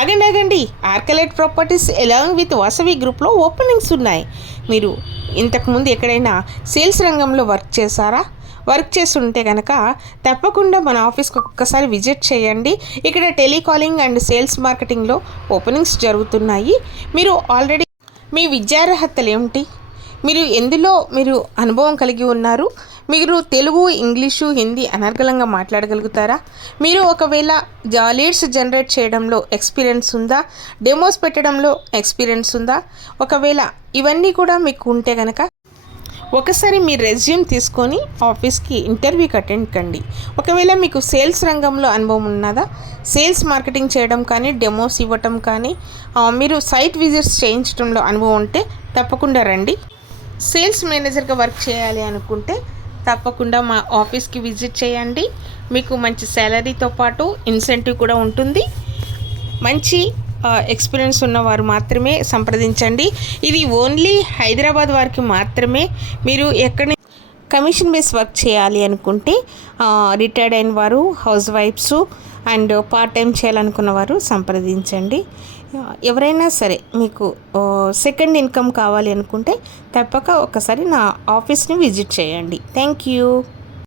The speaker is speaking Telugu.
ఆగండి ఆగండి, ఆర్కలైట్ ప్రాపర్టీస్ ఎలాంగ్ విత్ వాసవి గ్రూప్లో ఓపెనింగ్స్ ఉన్నాయి. మీరు ఇంతకుముందు ఎక్కడైనా సేల్స్ రంగంలో వర్క్ చేశారా? వర్క్ చేస్తుంటే కనుక తప్పకుండా మన ఆఫీస్కి ఒక్కసారి విజిట్ చేయండి. ఇక్కడ టెలికాలింగ్ అండ్ సేల్స్ మార్కెటింగ్లో ఓపెనింగ్స్ జరుగుతున్నాయి. మీరు ఆల్రెడీ మీ విద్యార్హతలు ఏమిటి? మీరు అనుభవం కలిగి ఉన్నారు? మీరు తెలుగు, ఇంగ్లీషు, హిందీ అనర్గళంగా మాట్లాడగలుగుతారా? మీరు ఒకవేళ లీడ్స్ జనరేట్ చేయడంలో ఎక్స్పీరియన్స్ ఉందా? డెమోస్ పెట్టడంలో ఎక్స్పీరియన్స్ ఉందా? ఒకవేళ ఇవన్నీ కూడా మీకు ఉంటే కనుక ఒకసారి మీ రెజ్యూమ్ తీసుకొని ఆఫీస్కి ఇంటర్వ్యూకి అటెండ్ కండి. ఒకవేళ మీకు సేల్స్ రంగంలో అనుభవం ఉన్నదా? సేల్స్ మార్కెటింగ్ చేయడం కానీ, డెమోస్ ఇవ్వటం కానీ, మీరు సైట్ విజిట్స్ చేయించడంలో అనుభవం ఉంటే తప్పకుండా రండి. సేల్స్ మేనేజర్గా వర్క్ చేయాలి అనుకుంటే తప్పకుండా మా ఆఫీస్కి విజిట్ చేయండి. మీకు మంచి శాలరీతో పాటు ఇన్సెంటివ్ కూడా ఉంటుంది. మంచి ఎక్స్పీరియన్స్ ఉన్నవారు మాత్రమే సంప్రదించండి. ఇది ఓన్లీ హైదరాబాద్ వారికి మాత్రమే. మీరు ఎక్కడి కమిషన్ బేస్ వర్క్ చేయాలి అనుకుంటే రిటైర్డ్ అయిన వారు, హౌస్ వైఫ్స్ అండ్ పార్ట్ టైం చేయాలనుకున్న వారు సంప్రదించండి. ఎవరైనా సరే మీకు సెకండ్ ఇన్కమ్ కావాలి అనుకుంటే తప్పక ఒకసారి నా ఆఫీస్ని విజిట్ చేయండి. Thank you.